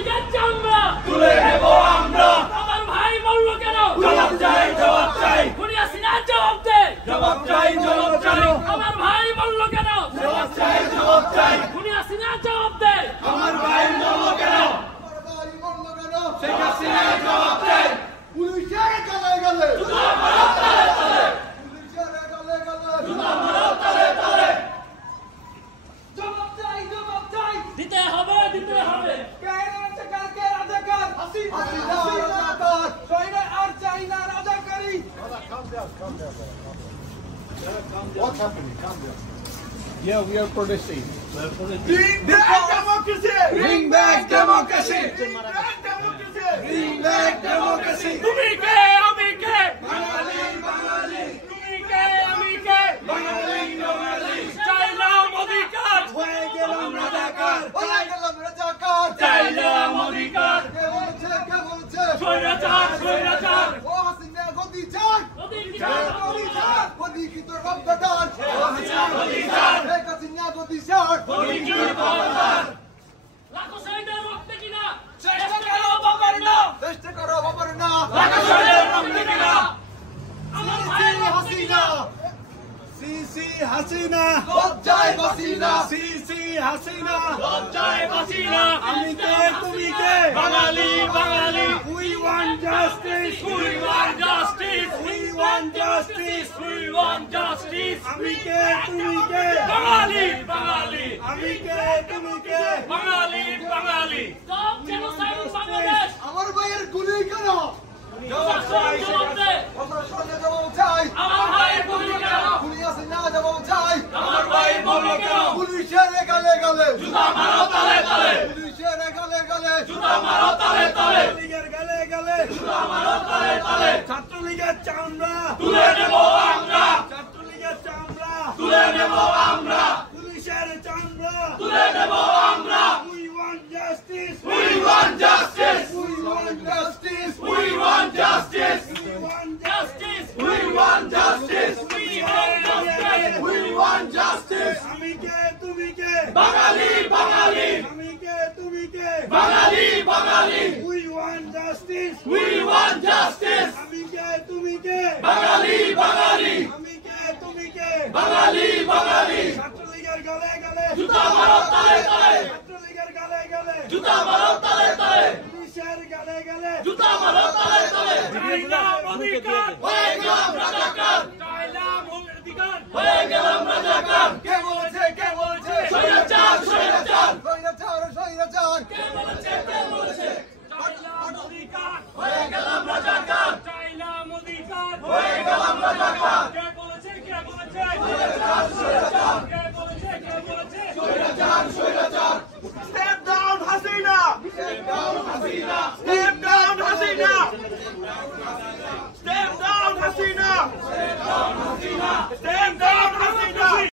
ছাত্রলীগের চামড়া তুলে নেব আমরা। আমার ভাই বলল কেন? জবাব চাই, জবাব চাই, খুনি হাসিনার জবাব দে। জবাব চাই, জবাব চাই, আমার ভাই বলল কেন? জবাব চাই, জবাব চাই, খুনি হাসিনার জবাব দে। আমার ভাই বলল কেন? শেখ হাসিনার জবাব চাই। পুলিশের গালে গালে জুতা মারো তালে তালে, পুলিশের গালে গালে জুতা মারো তালে তালে। জবাব চাই, জবাব চাই। দিতে হবে, দিতে হবে। কালকে রাজাকার হাসিনা রাজাকার সৈন্য আর চাই না রাজাকারী। What's happening? Calm down. Yeah, we are protesting. Bring back democracy. Bring back democracy. Bring back democracy. Bring back democracy. তুমি কে আমি কে? বাঙালি, বাঙালি, তুমি কে আমি কে? বাঙালি, বাঙালি। চাইলাম অধিকার, হয়ে গেলাম রাজাকার, হয়ে গেলাম রাজাকার। চাইলাম অধিকার। কে বলছে, কে বলছে? স্বৈরাচার, স্বৈরাচার। ও হাসিনা গদি চার। অধিকার, অধিকার। গদি কি তোর রক্তদান। হাসিনা অধিকার, শেখ হাসিনা গদি চার। অধিকার পাওয়ার। লাখো শহীদের রক্তে কিনা চেষ্টা করো বাবার না। চেষ্টা করো বাবার না। লাখো শহীদের রক্তে কিনা আমার ভাই হাসিনা CC Hasina. লজ্জায় হাসিনা। CC Hasina. লজ্জায় বাঁচি না। আমি কে তুমি কে? বাঙালি, বাঙালি। We want justice. We want justice. We want justice. We want justice. আমি কে তুমি কে? বাঙালি, বাঙালি। আমি কে তুমি কে? বাঙালি, বাঙালি। Stop genocide in Bangladesh. আমার ভাইয়ের গুলি কেন? প্রশাসন জবাব দে। প্রশাসনে জবাব চাই। আমার ভাইয়ের গুলি কেন? খুনি হাসিনা জবাব চাই। আমার ভাই বলল কেন? পুলিশের গালে গালে জুতা মারো তালে তালে, পুলিশের গালে গালে জুতা মারো তালে তালে, ছাত্রলীগের গালে গালে, জুতা মারো তালে তালে। ছাত্রলীগের চামড়া, তুলে নেব আমরা, ছাত্রলীগের চামড়া, তুলে নেব আমরা, পুলিশের চামড়া, তুলে নেব আমরা। We want justice. We want justice. We want justice. We want justice. We want Justice. justice. We want justice. We want justice. We want justice. আমি কে তুমি কে? বাঙালি, বাঙালি। আমি কে তুমি কে? বাঙালি, বাঙালি। We want justice. We want justice. আমি কে তুমি কে? বাঙালি, বাঙালি। আমি কে তুমি কে? বাঙালি, বাঙালি। ছাত্রলীগের গালে গালে, জুতা মারো তালে তালে, ছাত্রলীগের গালে গালে, জুতা মারো তালে তালে, পুলিশের গালে গালে, জুতা মারো তালে তালে। চাইলাম অধিকার, হয়ে গেলাম রাজাকার। চাইলাম অধিকার, হয়ে গেলাম রাজাকার। কে বলেছে, কে বলেছে? স্বৈরাচার, স্বৈরাচার। স্বৈরাচার, স্বৈরাচার। কে বলেছে, কে বলেছে? চাইলাম অধিকার, হয়ে গেলাম রাজাকার। চাইলাম অধিকার, হয়ে গেলাম রাজাকার। কে বলেছে, কে বলেছে? স্বৈরাচার, স্বৈরাচার। কে বলেছে, কে বলেছে? স্বৈরাচার, স্বৈরাচার। Step down, Hasina! Step down, Hasina.